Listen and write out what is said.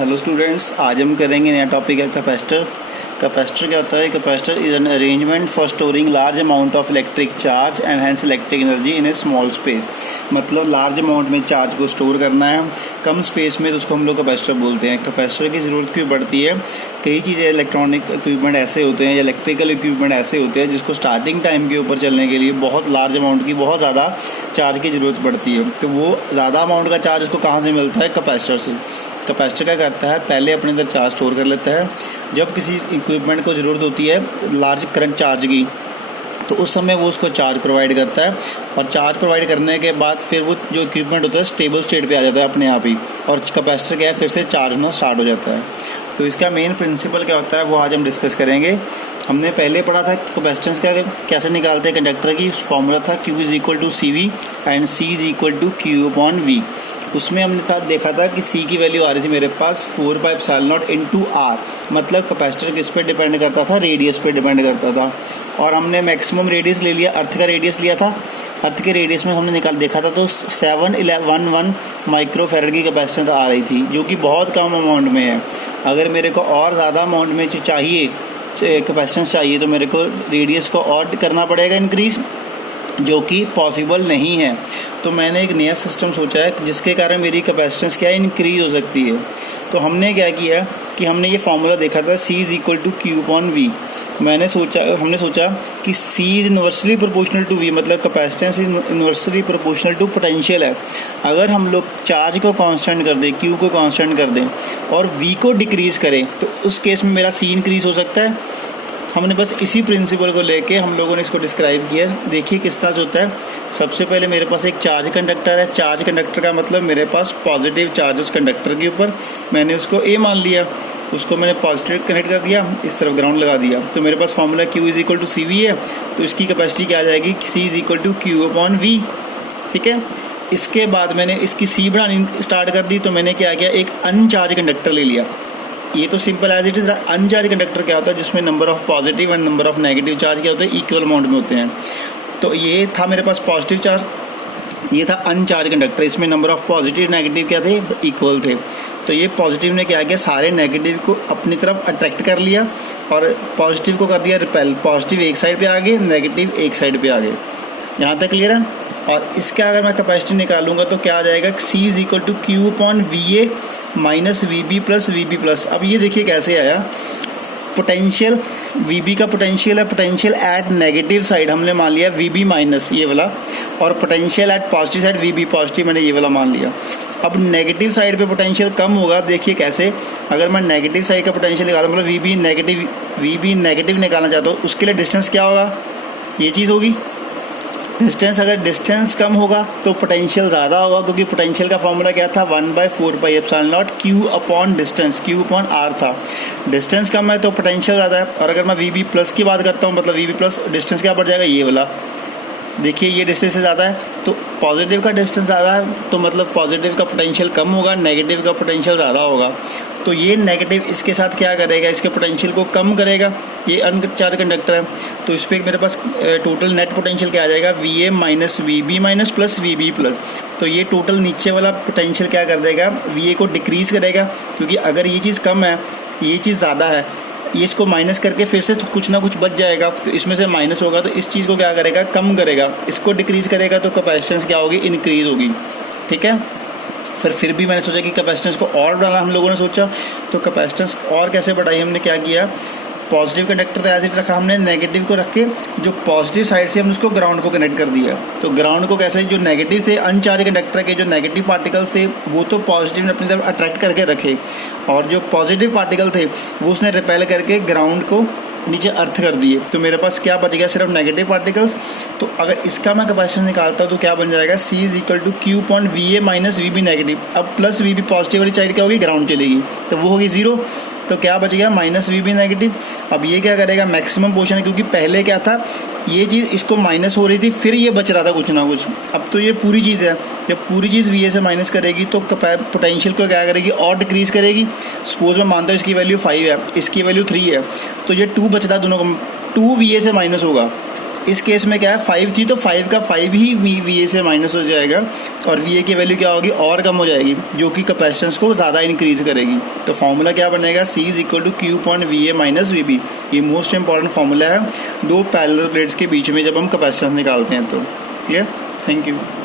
Hello students, आज हम करेंगे नया टॉपिक है कैपेसिटर। कैपेसिटर क्या होता है? Capacitor is an arrangement for storing large amount of electric charge and hence electric energy in a small space. मतलब लार्ज अमाउंट में चार्ज को स्टोर करना है कम स्पेस में, तो उसको हम लोग कैपेसिटर बोलते हैं। कैपेसिटर की ज़रूरत क्यों पड़ती है? कई चीज़ें इलेक्ट्रॉनिक इक्विपमेंट ऐसे होते हैं या इलेक्ट्रिकल इक्विपमेंट ऐसे होते हैं जिसको स्टार्टिंग टाइम के ऊपर चलने के लिए बहुत लार्ज अमाउंट की बहुत ज़्यादा चार्ज की ज़रूरत पड़ती है। तो वो ज़्यादा अमाउंट का चार्ज उसको कहाँ से मिलता है? कैपेसिटर से। कैपेसिटर क्या करता है? पहले अपने अंदर चार्ज स्टोर कर लेता है। जब किसी इक्विपमेंट को ज़रूरत होती है लार्ज करंट चार्ज की, तो उस समय वो उसको चार्ज प्रोवाइड करता है, और चार्ज प्रोवाइड करने के बाद फिर वो जो इक्विपमेंट होता है स्टेबल स्टेट पे आ जाता है अपने आप ही, और कैपेसिटर क्या है, फिर से चार्ज होना स्टार्ट हो जाता है। तो इसका मेन प्रिंसिपल क्या होता है वो आज हम डिस्कस करेंगे। हमने पहले पढ़ा था कैपेसिटेंस का कैसे निकालते हैं कंडक्टर की। फॉर्मूला था Q is equal to C V and C is equal to Q upon V। उसमें हमने देखा था कि C की वैल्यू आ रही थी मेरे पास 4πε0 इंटू R। मतलब कैपेसिटर किस पे डिपेंड करता था? रेडियस पे डिपेंड करता था। और हमने मैक्सिमम रेडियस ले लिया, अर्थ का रेडियस लिया था। अर्थ के रेडियस में हमने देखा था तो 711 माइक्रोफैरड की कैपेसिटेंस आ रही थी, जो कि बहुत कम अमाउंट में है। अगर मेरे को और ज़्यादा अमाउंट में चाहिए कैपेसिटेंस चाहिए तो मेरे को रेडियस को और करना पड़ेगा इंक्रीज, जो कि पॉसिबल नहीं है। तो मैंने एक नया सिस्टम सोचा है जिसके कारण मेरी कैपेसिटेंस क्या है, इंक्रीज हो सकती है। तो हमने क्या किया कि हमने ये फार्मूला देखा था C is equal to Q upon V। हमने सोचा कि C is inversely proportional to V, मतलब capacitance is inversely proportional to potential है। अगर हम लोग चार्ज को कांस्टेंट कर दें, Q को कांस्टेंट कर दें और V को डिक्रीज करें, तो उस केस में मेरा C इंक्रीज हो सकता है। हमने बस इसी प्रिंसिपल को लेके हम लोगों ने इसको डिस्क्राइब किया। देखिए किस तरह से होता है। सबसे पहले मेरे पास एक चार्ज कंडक्टर है। चार्ज कंडक्टर का मतलब मेरे पास पॉजिटिव चार्ज उस कंडक्टर के ऊपर, मैंने उसको A मान लिया, उसको मैंने पॉजिटिव कनेक्ट कर दिया, इस तरफ ग्राउंड लगा दिया। तो मेरे पास formula Q is equal to C V है, तो इसकी कैपेसिटी क्या आ जाएगी? C is equal to Q upon V। ठीक है। इसके बाद मैंने इसकी C बनानी स्टार्ट कर दी, तो मैंने क्या किया, एक अनचार्ज कंडक्टर ले लिया। ये तो simple as it is. Uncharged conductor क्या होता है? जिसमें number of positive and number of negative charge क्या होते हैं, इक्वल अमाउंट में होते हैं। तो ये था मेरे पास पॉजिटिव चार्ज, ये था अनचार्ज कंडक्टर। इसमें नंबर ऑफ पॉजिटिव नेगेटिव क्या थे? इक्वल थे। तो ये पॉजिटिव ने क्या किया, सारे नेगेटिव को अपनी तरफ अट्रैक्ट कर लिया और पॉजिटिव को कर दिया रिपेल। पॉजिटिव एक साइड पे आ गए, नेगेटिव एक साइड पे आ गए। यहाँ तक क्लियर है। और इसका अगर मैं कैपेसिटी निकालूंगा तो क्या आ जाएगा? C is equal to Q upon VA minus VB plus VB plus. अब ये देखिए कैसे आया। पोटेंशियल VB का पोटेंशियल है, पोटेंशियल एट नेगेटिव साइड हमने मान लिया VB माइनस ये वाला, और potential at positive side VB positive मैंने ये वाला मान लिया। अब नेगेटिव साइड पे पोटेंशियल कम होगा। देखिए कैसे, अगर मैं नेगेटिव साइड का पोटेंशियल निकालूँ, मतलब VB नेगेटिव निकालना चाहता हूँ, उसके लिए डिस्टेंस क्या होगा? ये चीज़ होगी डिस्टेंस। अगर डिस्टेंस कम होगा तो पोटेंशियल ज़्यादा होगा, क्योंकि पोटेंशियल का फॉर्मूला क्या था? 1/4πε0 Q upon distance, Q upon R था। डिस्टेंस कम है तो पोटेंशियल ज़्यादा है। और अगर मैं VB प्लस की बात करता हूँ, मतलब VB प्लस डिस्टेंस क्या बढ़ जाएगा? ये वाला। देखिए ये डिस्टेंस से ज़्यादा है, तो पॉजिटिव का डिस्टेंस ज़्यादा है, तो मतलब पॉजिटिव का पोटेंशियल कम होगा, नेगेटिव का पोटेंशियल ज़्यादा होगा। तो ये नेगेटिव इसके साथ क्या करेगा? इसके पोटेंशियल को कम करेगा। ये अनचार्ज कंडक्टर है, तो इस पर मेरे पास टोटल नेट पोटेंशियल क्या आ जाएगा? VA minus VB minus plus VB plus. तो ये टोटल नीचे वाला पोटेंशियल क्या कर देगा? VA को डिक्रीज़ करेगा, क्योंकि अगर ये चीज़ कम है, ये चीज़ ज़्यादा है, ये इसको माइनस करके फिर से तो कुछ ना कुछ बच जाएगा, तो इसमें से माइनस होगा, तो इस चीज़ को क्या करेगा? कम करेगा। इसको डिक्रीज़ करेगा तो कैपेसिटेंस क्या होगी? इंक्रीज़ होगी। ठीक है। फिर भी मैंने सोचा कि कैपेसिटेंस को और बढ़ाना हम लोगों ने सोचा, तो कैपेसिटेंस और कैसे बढ़ाई? हमने क्या किया, पॉजिटिव कंडक्टर एज इट रखा हमने, नेगेटिव को रख के जो पॉजिटिव साइड से हमने उसको ग्राउंड को कनेक्ट कर दिया। तो ग्राउंड को कैसे, जो नेगेटिव थे अनचार्ज कंडक्टर के जो नेगेटिव पार्टिकल्स थे वो तो पॉजिटिव ने अपनी तरफ अट्रैक्ट करके रखे, और जो पॉजिटिव पार्टिकल थे वो उसने रिपेल करके ग्राउंड को नीचे अर्थ कर दिए। तो मेरे पास क्या बच गया? सिर्फ नेगेटिव पार्टिकल्स। तो अगर इसका मैं कैपेसिटेंस निकालता हूँ तो क्या बन जाएगा? C is equal to Q upon VA minus VB negative. अब प्लस VB पॉजिटिव वाली साइड क्या होगी? ग्राउंड चलेगी, तो वो होगी 0। तो क्या बच गया? Minus VB negative. अब ये क्या करेगा? मैक्सिमम पोर्शन है, क्योंकि पहले क्या था, ये चीज़ इसको माइनस हो रही थी, फिर ये बच रहा था कुछ ना कुछ। अब तो ये पूरी चीज़ है, जब पूरी चीज़ VA से माइनस करेगी तो पोटेंशियल को क्या करेगी? और डिक्रीज़ करेगी। सपोज मैं मानता हूँ इसकी वैल्यू 5 है, इसकी वैल्यू 3 है, तो ये 2 बचता है दोनों को, 2 VA से माइनस होगा। इस केस में क्या है 5 थी तो 5 का 5 ही वी ए से माइनस हो जाएगा और वी ए की वैल्यू क्या होगी और कम हो जाएगी जो कि कैपेसिटेंस को ज़्यादा इंक्रीज करेगी। तो फॉर्मूला क्या बनेगा C is equal to Q point V A minus V B. ये मोस्ट इंपॉर्टेंट फॉर्मूला है दो पैरेलल प्लेट्स के बीच में जब हम कैपेसिटेंस निकालते हैं तो। क्लियर? Thank you.